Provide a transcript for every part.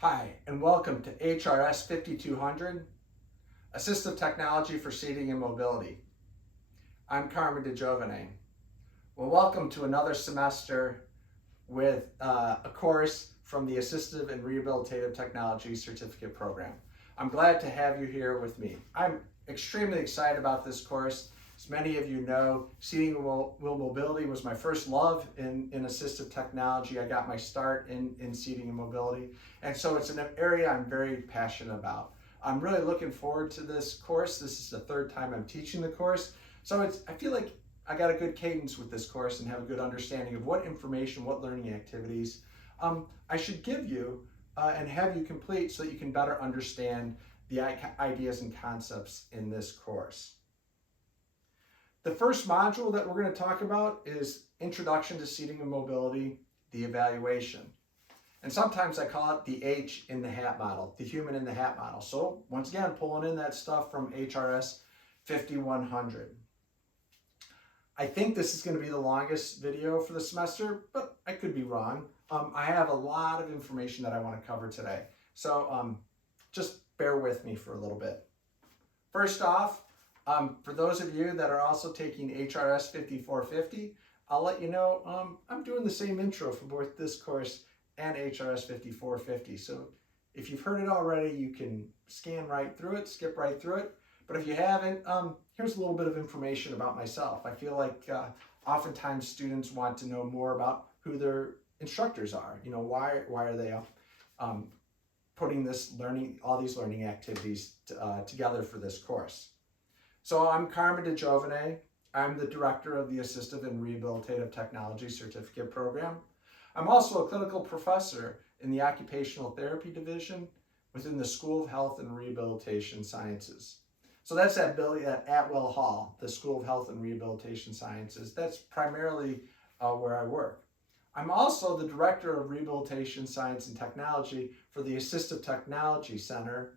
Hi, and welcome to HRS 5200, Assistive Technology for Seating and Mobility. I'm Carmen DiGiovine. Well, welcome to another semester with a course from the Assistive and Rehabilitative Technology Certificate Program. I'm glad to have you here with me. I'm extremely excited about this course. As many of you know, seating and wheel mobility was my first love in assistive technology. I got my start in seating and mobility. And so it's an area I'm very passionate about. I'm really looking forward to this course. This is the third time I'm teaching the course. So I feel like I got a good cadence with this course and have a good understanding of what information, what learning activities I should give you and have you complete so that you can better understand the ideas and concepts in this course. The first module that we're going to talk about is Introduction to Seating and Mobility, the evaluation. And sometimes I call it the H in the HAAT model, the human in the HAAT model. So once again, pulling in that stuff from HRS 5100. I think this is going to be the longest video for the semester, but I could be wrong. I have a lot of information that I want to cover today. So just bear with me for a little bit. First off, for those of you that are also taking HRS 5450, I'll let you know I'm doing the same intro for both this course and HRS 5450. So if you've heard it already, you can scan right through it, skip right through it. But if you haven't, here's a little bit of information about myself. I feel like oftentimes students want to know more about who their instructors are. You know, why are they putting all these learning activities together for this course? So I'm Carmen DiGiovine. I'm the director of the Assistive and Rehabilitative Technology Certificate Program. I'm also a clinical professor in the Occupational Therapy Division within the School of Health and Rehabilitation Sciences. So that's at Atwell Hall, the School of Health and Rehabilitation Sciences. That's primarily where I work. I'm also the director of Rehabilitation Science and Technology for the Assistive Technology Center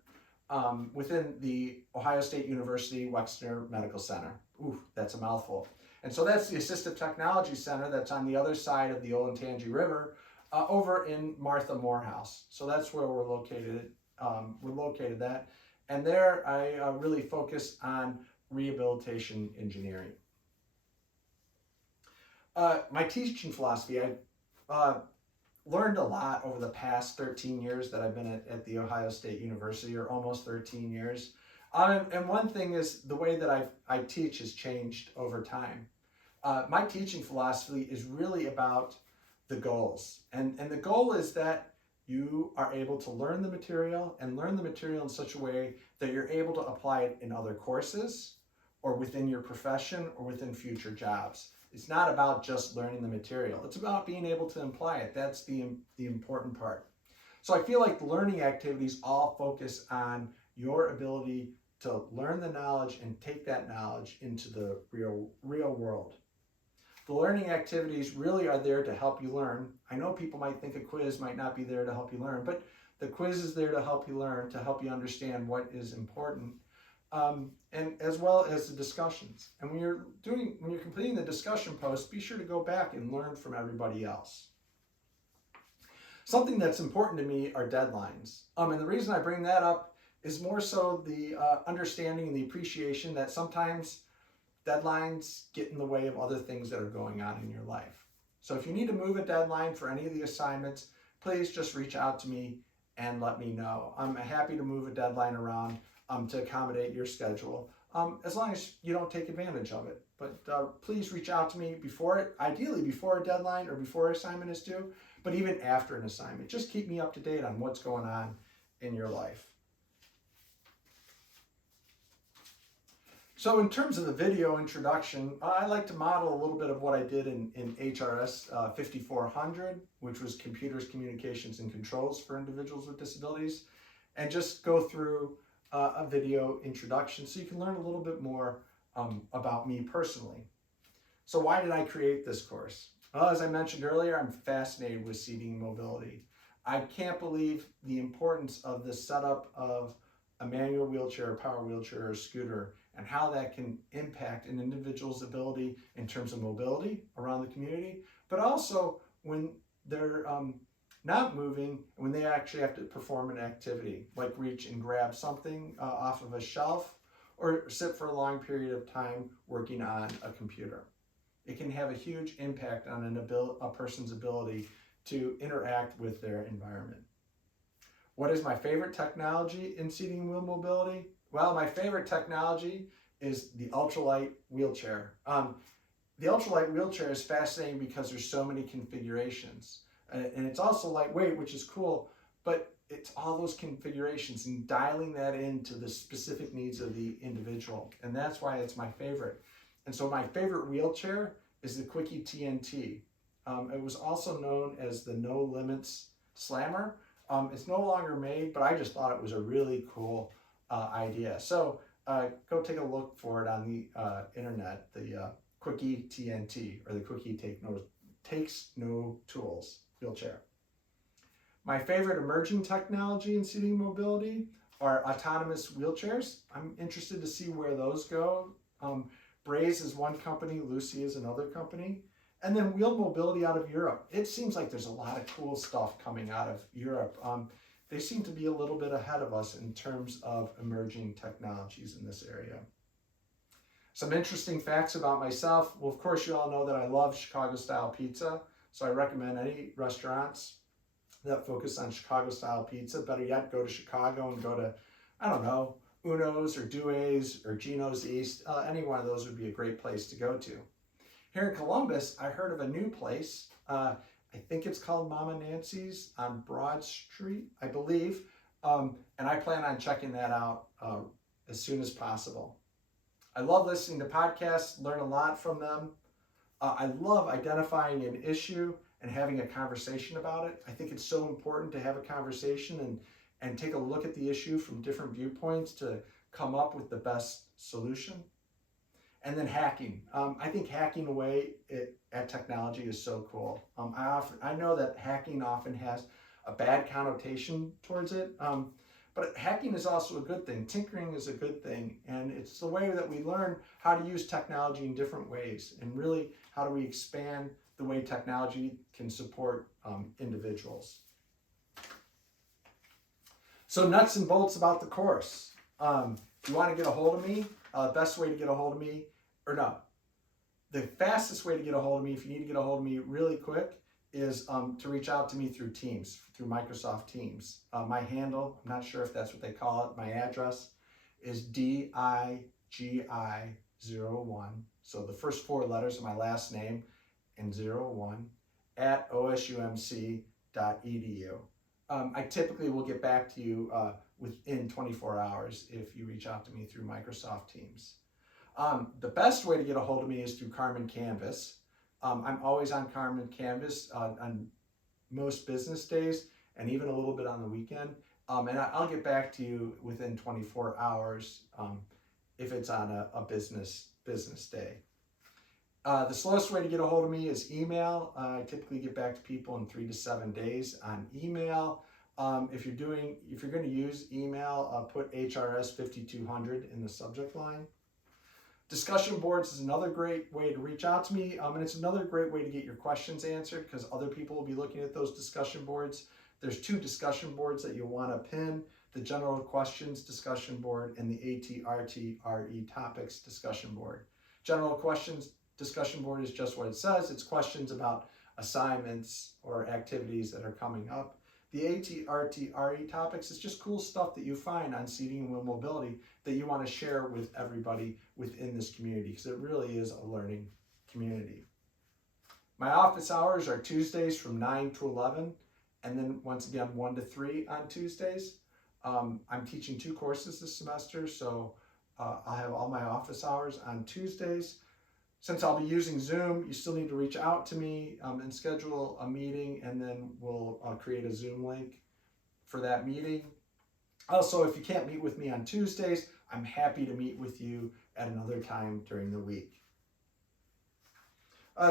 within the Ohio State University Wexner Medical Center. Ooh, that's a mouthful. And so that's the Assistive Technology Center that's on the other side of the Olentangy River over in Martha Morehouse. So that's where we're located. That. And there I really focus on rehabilitation engineering. My teaching philosophy, I learned a lot over the past 13 years that I've been at the Ohio State University, or almost 13 years. And one thing is the way that I teach has changed over time. My teaching philosophy is really about the goals. And the goal is that you are able to learn the material in such a way that you're able to apply it in other courses or within your profession or within future jobs. It's not about just learning the material. It's about being able to apply it. That's the important part. So I feel like the learning activities all focus on your ability to learn the knowledge and take that knowledge into the real world. The learning activities really are there to help you learn. I know people might think a quiz might not be there to help you learn, but the quiz is there to help you learn, to help you understand what is important. And as well as the discussions. And when you're completing the discussion post, be sure to go back and learn from everybody else. Something that's important to me are deadlines. And the reason I bring that up is more so the understanding and the appreciation that sometimes deadlines get in the way of other things that are going on in your life. So if you need to move a deadline for any of the assignments, please just reach out to me and let me know. I'm happy to move a deadline around to accommodate your schedule, as long as you don't take advantage of it. But please reach out to me ideally before a deadline or before an assignment is due, but even after an assignment. Just keep me up to date on what's going on in your life. So in terms of the video introduction, I like to model a little bit of what I did in HRS 5400, which was Computers, Communications, and Controls for Individuals with Disabilities, and just go through a video introduction so you can learn a little bit more about me personally. So why did I create this course? Well, as I mentioned earlier, I'm fascinated with seating and mobility. I can't believe the importance of the setup of a manual wheelchair, a power wheelchair, or a scooter, and how that can impact an individual's ability in terms of mobility around the community, but also when they're not moving when they actually have to perform an activity, like reach and grab something off of a shelf or sit for a long period of time working on a computer. It can have a huge impact on a person's ability to interact with their environment. What is my favorite technology in seating wheel mobility? Well, my favorite technology is the ultralight wheelchair. The ultralight wheelchair is fascinating because there's so many configurations. And it's also lightweight, which is cool, but it's all those configurations and dialing that into the specific needs of the individual. And that's why it's my favorite. And so my favorite wheelchair is the Quickie TNT. It was also known as the No Limits Slammer. It's no longer made, but I just thought it was a really cool idea. So go take a look for it on the internet, the Quickie TNT, or the Quickie Takes No Tools wheelchair. My favorite emerging technology in seating mobility are autonomous wheelchairs. I'm interested to see where those go. Braze is one company, Luci is another company. And then wheel mobility out of Europe. It seems like there's a lot of cool stuff coming out of Europe. They seem to be a little bit ahead of us in terms of emerging technologies in this area. Some interesting facts about myself. Well, of course, you all know that I love Chicago-style pizza. So I recommend any restaurants that focus on Chicago-style pizza. Better yet, go to Chicago and go to, I don't know, Uno's or Due's or Gino's East. Any one of those would be a great place to go to. Here in Columbus, I heard of a new place. I think it's called Mama Nancy's on Broad Street, I believe. And I plan on checking that out as soon as possible. I love listening to podcasts, learn a lot from them. I love identifying an issue and having a conversation about it. I think it's so important to have a conversation and take a look at the issue from different viewpoints to come up with the best solution. And then hacking. I think hacking away at technology is so cool. I know that hacking often has a bad connotation towards it, but hacking is also a good thing. Tinkering is a good thing, and it's the way that we learn how to use technology in different ways, and really how do we expand the way technology can support individuals. So nuts and bolts about the course. You want to get a hold of me, best way to get a hold of me, or no, the fastest way to get a hold of me, if you need to get a hold of me really quick, is to reach out to me through Teams, through Microsoft Teams. My handle, I'm not sure if that's what they call it, my address is DIGI01. So the first four letters of my last name and 01 at osumc.edu. I typically will get back to you within 24 hours if you reach out to me through Microsoft Teams. The best way to get a hold of me is through Carmen Canvas. I'm always on Carmen Canvas on most business days and even a little bit on the weekend. And I'll get back to you within 24 hours if it's on a business day. The slowest way to get a hold of me is email. I typically get back to people in 3 to 7 days on email. If you're going to use email, put HRS 5200 in the subject line. Discussion boards is another great way to reach out to me, and it's another great way to get your questions answered because other people will be looking at those discussion boards. There's 2 discussion boards that you'll want to pin, the general questions discussion board and the HRT/RE topics discussion board. General questions discussion board is just what it says. It's questions about assignments or activities that are coming up. The HRT/RE topics is just cool stuff that you find on seating and wheel mobility that you want to share with everybody within this community because it really is a learning community. My office hours are Tuesdays from 9 to 11 and then once again 1 to 3 on Tuesdays. I'm teaching 2 courses this semester, so I'll have all my office hours on Tuesdays. Since I'll be using Zoom, you still need to reach out to me and schedule a meeting, and then we'll create a Zoom link for that meeting. Also, if you can't meet with me on Tuesdays, I'm happy to meet with you at another time during the week.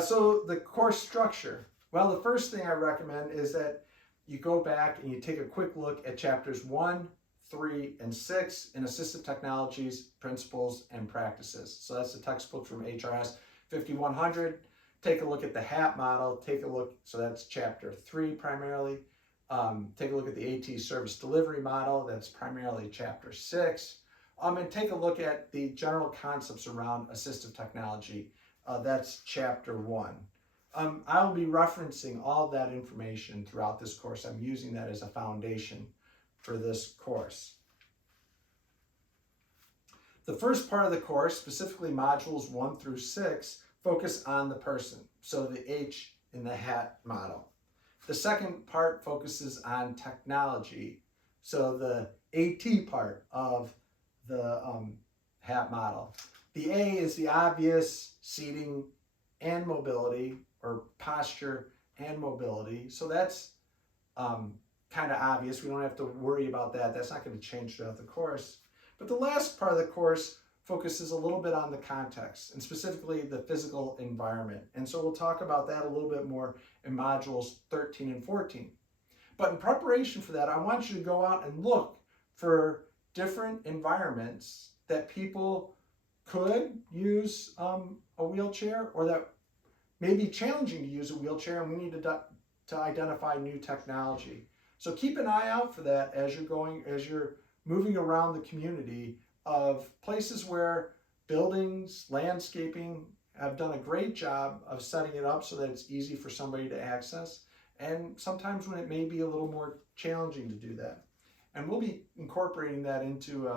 So the course structure. Well, the first thing I recommend is that you go back and you take a quick look at chapters 1, 3, and 6 in Assistive Technologies, Principles, and Practices. So that's the textbook from HRS 5100. Take a look at the HAAT model. Take a look, so that's chapter 3 primarily. Take a look at the AT service delivery model. That's primarily chapter 6. And take a look at the general concepts around assistive technology. That's chapter 1. I will be referencing all of that information throughout this course. I'm using that as a foundation for this course. The first part of the course, specifically modules 1 through 6, focus on the person, so the H in the HAAT model. The second part focuses on technology, so the AT part of the HAAT model. The A is the obvious, seating and mobility, or posture and mobility. So that's kind of obvious. We don't have to worry about that. That's not going to change throughout the course. But the last part of the course focuses a little bit on the context, and specifically the physical environment. And so we'll talk about that a little bit more in modules 13 and 14. But in preparation for that, I want you to go out and look for different environments that people could use a wheelchair, or that may be challenging to use a wheelchair, and we need to identify new technology. So keep an eye out for that as you're moving around the community, of places where buildings, landscaping have done a great job of setting it up so that it's easy for somebody to access, and sometimes when it may be a little more challenging to do that. And we'll be incorporating that into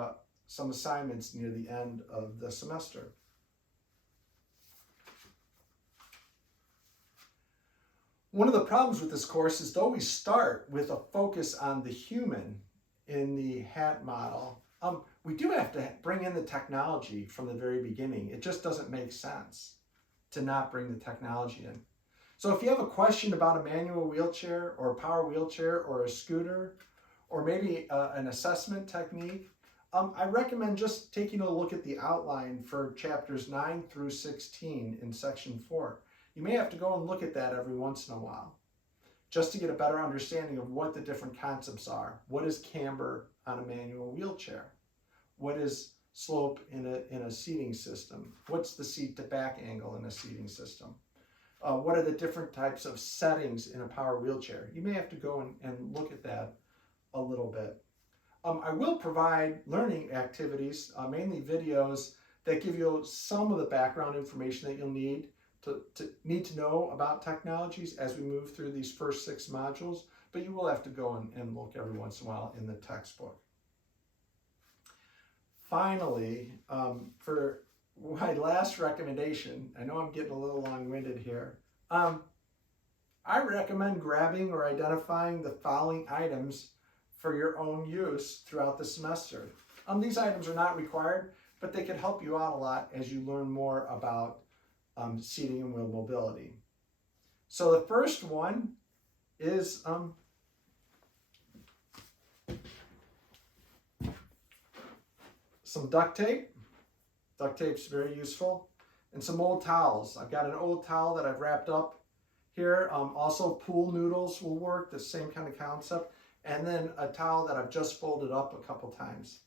some assignments near the end of the semester. One of the problems with this course is, though we start with a focus on the human in the HAAT model, we do have to bring in the technology from the very beginning. It just doesn't make sense to not bring the technology in. So if you have a question about a manual wheelchair or a power wheelchair or a scooter, or maybe an assessment technique, I recommend just taking a look at the outline for chapters 9 through 16 in section 4. You may have to go and look at that every once in a while, just to get a better understanding of what the different concepts are. What is camber on a manual wheelchair? What is slope in a seating system? What's the seat to back angle in a seating system? What are the different types of settings in a power wheelchair? You may have to go and look at that a little bit. I will provide learning activities, mainly videos, that give you some of the background information that you'll need to know about technologies as we move through these first 6 modules, but you will have to go and look every once in a while in the textbook. Finally, for my last recommendation, I know I'm getting a little long-winded here, I recommend grabbing or identifying the following items for your own use throughout the semester. These items are not required, but they can help you out a lot as you learn more about seating and wheel mobility. So the first one is some duct tape. Duct tape's very useful. And some old towels. I've got an old towel that I've wrapped up here. Also pool noodles will work, the same kind of concept. And then a towel that I've just folded up a couple times.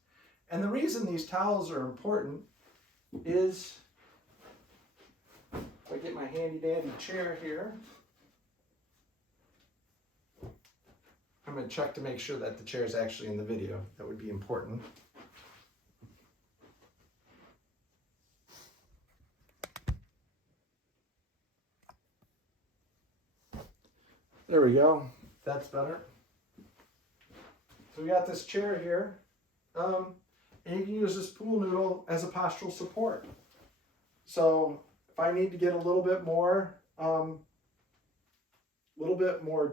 And the reason these towels are important is, if I get my handy dandy chair here, I'm going to check to make sure that the chair is actually in the video. That would be important. There we go. That's better. So we got this chair here, and you can use this pool noodle as a postural support. So if I need to get a little bit more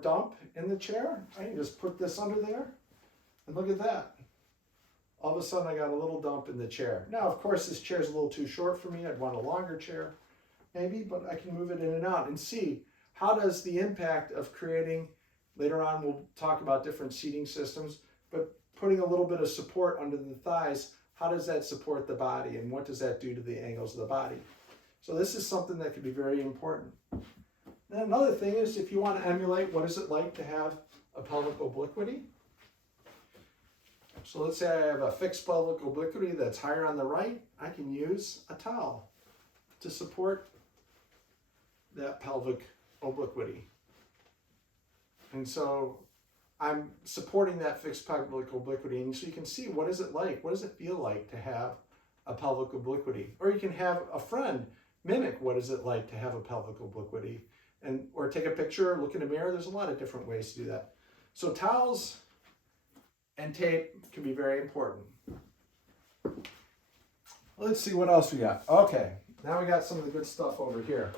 dump in the chair, I can just put this under there, and look at that. All of a sudden I got a little dump in the chair. Now, of course, this chair is a little too short for me. I'd want a longer chair, maybe, but I can move it in and out and see how does the impact of creating, later on we'll talk about different seating systems, but putting a little bit of support under the thighs, how does that support the body, and what does that do to the angles of the body? So this is something that could be very important. And another thing is, if you want to emulate what is it like to have a pelvic obliquity. So let's say I have a fixed pelvic obliquity that's higher on the right, I can use a towel to support that pelvic obliquity. And so I'm supporting that fixed pelvic obliquity. And so you can see, what is it like? What does it feel like to have a pelvic obliquity? Or you can have a friend mimic what is it like to have a pelvic obliquity, or take a picture, look in a mirror. There's a lot of different ways to do that. So towels and tape can be very important. Let's see what else we got. Okay, now we got some of the good stuff over here.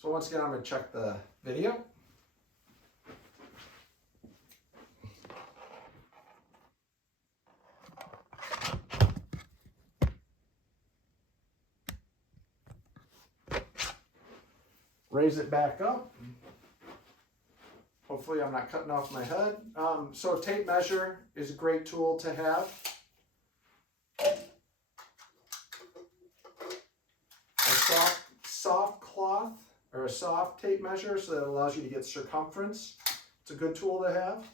So once again, I'm going to check the video. Raise it back up. Hopefully I'm not cutting off my head. So a tape measure is a great tool to have. A soft cloth or a soft tape measure, so that allows you to get circumference. It's a good tool to have.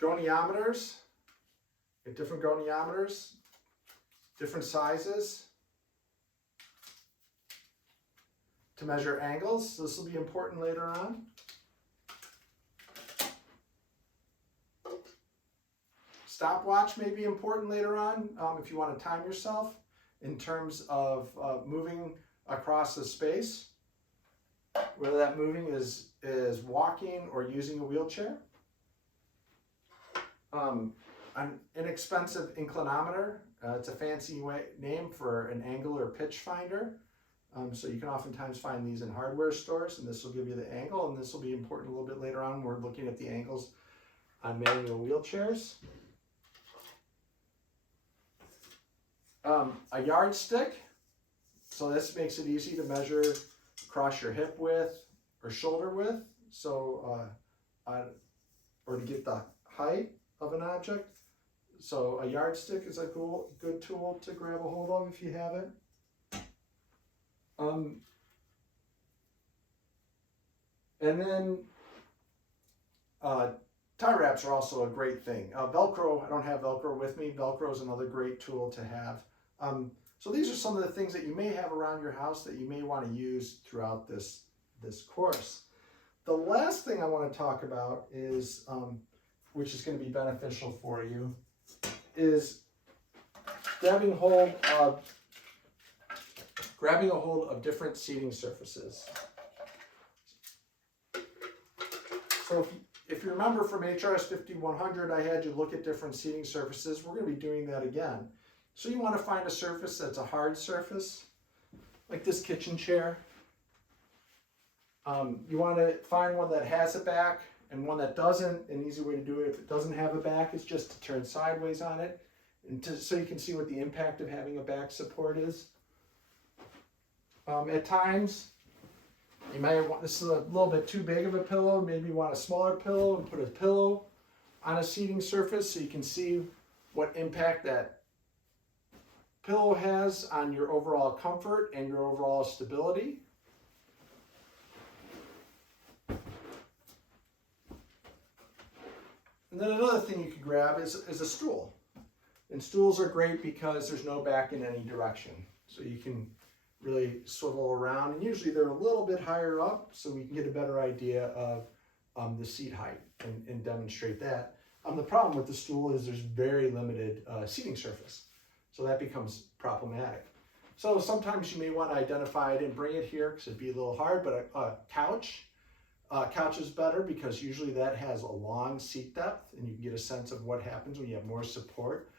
Goniometers, different goniometers, different sizes to measure angles. This will be important later on. Stopwatch may be important later on if you want to time yourself in terms of moving across the space, whether that moving is walking or using a wheelchair. An inexpensive inclinometer. It's a fancy name for an angle or pitch finder. So you can oftentimes find these in hardware stores, and this will give you the angle, and this will be important a little bit later on. We're looking at the angles on manual wheelchairs. A yardstick. So this makes it easy to measure across your hip width or shoulder width. So, or to get the height of an object. So a yardstick is a good tool to grab a hold of if you have it. And then tie wraps are also a great thing. Velcro, I don't have Velcro with me. Velcro is another great tool to have. So these are some of the things that you may have around your house that you may want to use throughout this course. The last thing I want to talk about is, which is going to be beneficial for you, is grabbing a hold of different seating surfaces. So if you remember from HRS 5100, I had you look at different seating surfaces. We're going to be doing that again. So you want to find a surface that's a hard surface, like this kitchen chair. You want to find one that has a back and one that doesn't. An easy way to do it if it doesn't have a back is just to turn sideways on it, and so you can see what the impact of having a back support is. At times, you may want, this is a little bit too big of a pillow, maybe you want a smaller pillow and put a pillow on a seating surface so you can see what impact that pillow has on your overall comfort and your overall stability. And then another thing you could grab is a stool. And stools are great because there's no back in any direction. So you can really swivel around, and usually they're a little bit higher up so we can get a better idea of the seat height and demonstrate that. The problem with the stool is there's very limited seating surface. So that becomes problematic. So sometimes you may want to identify it and bring it here because it'd be a little hard, but a couch is better because usually that has a long seat depth, and you can get a sense of what happens when you have more support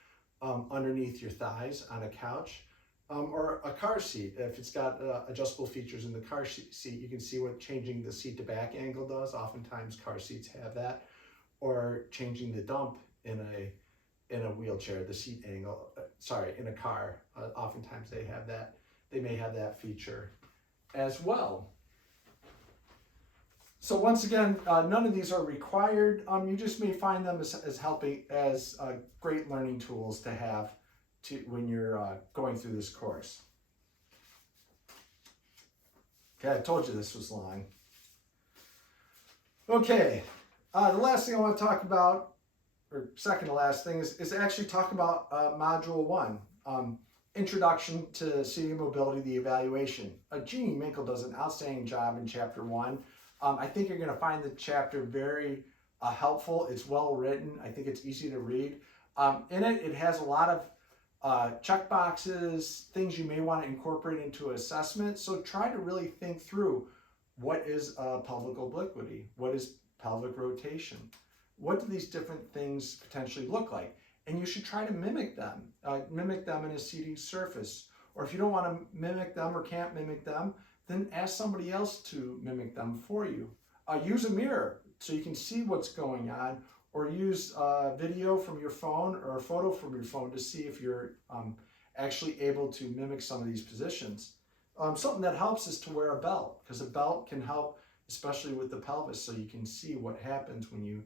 underneath your thighs on a couch. Or a car seat, if it's got adjustable features in the car seat, you can see what changing the seat to back angle does. Oftentimes car seats have that. Or changing the dump in a wheelchair, the seat angle, in a car. Oftentimes they have that. They may have that feature as well. So once again, none of these are required. You just may find them as helping, as great learning tools to have when you're going through this course. Okay, I told you this was long. Okay, the last thing I want to talk about, or second to last thing, is actually talk about Module 1. Introduction to Seating and Mobility, the Evaluation. Jeannie Minkle does an outstanding job in Chapter 1. I think you're going to find the chapter very helpful. It's well written. I think it's easy to read. In it, it has a lot of check boxes, things you may want to incorporate into assessment. So try to really think through, what is pelvic obliquity? What is pelvic rotation? What do these different things potentially look like? And you should try to mimic them in a seating surface. Or if you don't want to mimic them or can't mimic them, then ask somebody else to mimic them for you. Use a mirror so you can see what's going on, or use video from your phone or a photo from your phone to see if you're actually able to mimic some of these positions. Something that helps is to wear a belt, because a belt can help, especially with the pelvis, so you can see what happens when you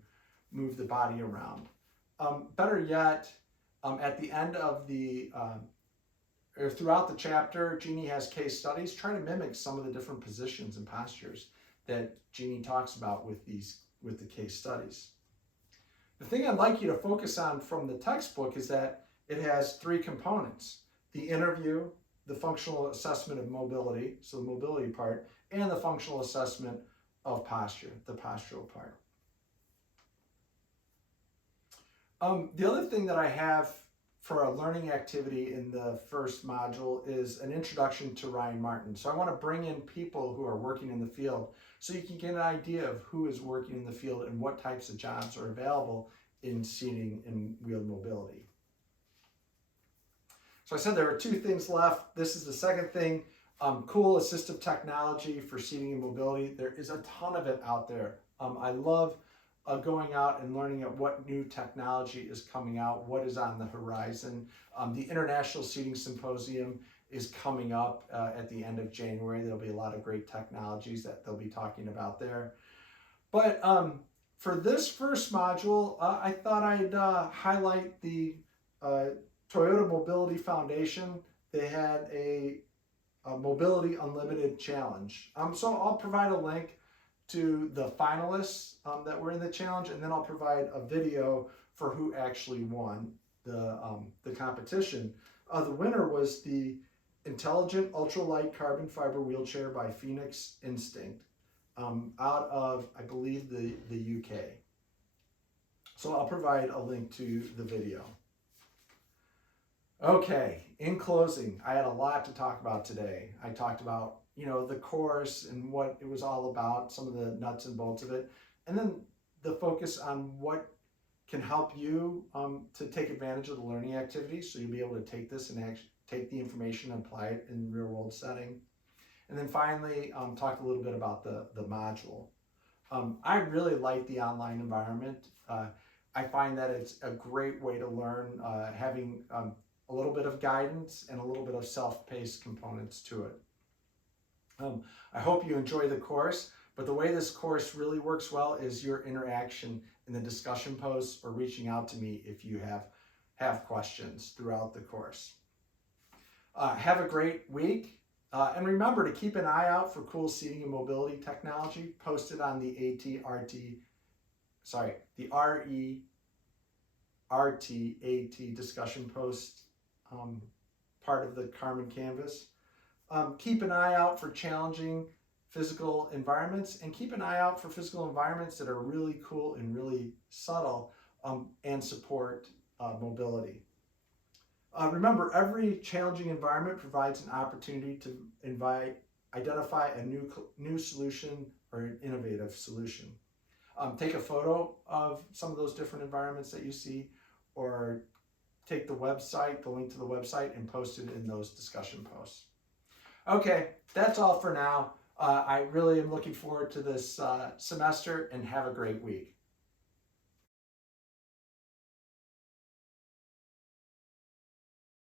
move the body around. Better yet, at the end of the, or throughout the chapter, Jeannie has case studies. Try to mimic some of the different positions and postures that Jeannie talks about with the case studies. The thing I'd like you to focus on from the textbook is that it has 3 components: the interview, the functional assessment of mobility, so the mobility part, and the functional assessment of posture, the postural part. The other thing that I have for a learning activity in the first module is an introduction to Ryan Martin. So I want to bring in people who are working in the field so you can get an idea of who is working in the field and what types of jobs are available in seating and wheeled mobility. So I said there are 2 things left. This is the second thing. Cool assistive technology for seating and mobility. There is a ton of it out there. I love going out and learning at what new technology is coming out, what is on the horizon. The International Seating Symposium is coming up at the end of January. There'll be a lot of great technologies that they'll be talking about there. But for this first module, I thought I'd highlight the Toyota Mobility Foundation. They had a Mobility Unlimited Challenge. So I'll provide a link to the finalists that were in the challenge, and then I'll provide a video for who actually won the competition. The winner was the Intelligent Ultralight Carbon Fiber Wheelchair by Phoenix Instinct out of, I believe, the UK. So I'll provide a link to the video. Okay, in closing, I had a lot to talk about today. I talked about, the course and what it was all about, some of the nuts and bolts of it, and then the focus on what can help you to take advantage of the learning activities, so you'll be able to take this and take the information and apply it in real world setting. And then finally, talked a little bit about the module. I really like the online environment. I find that it's a great way to learn, having a little bit of guidance and a little bit of self-paced components to it. I hope you enjoy the course, but the way this course really works well is your interaction in the discussion posts or reaching out to me if you have questions throughout the course. Have a great week, and remember to keep an eye out for cool seating and mobility technology posted on the RET discussion post part of the Carmen Canvas. Keep an eye out for challenging physical environments, and keep an eye out for physical environments that are really cool and really subtle and support mobility. Remember, every challenging environment provides an opportunity to identify a new solution or an innovative solution. Take a photo of some of those different environments that you see, or take the link to the website, and post it in those discussion posts. Okay, that's all for now. I really am looking forward to this semester, and have a great week.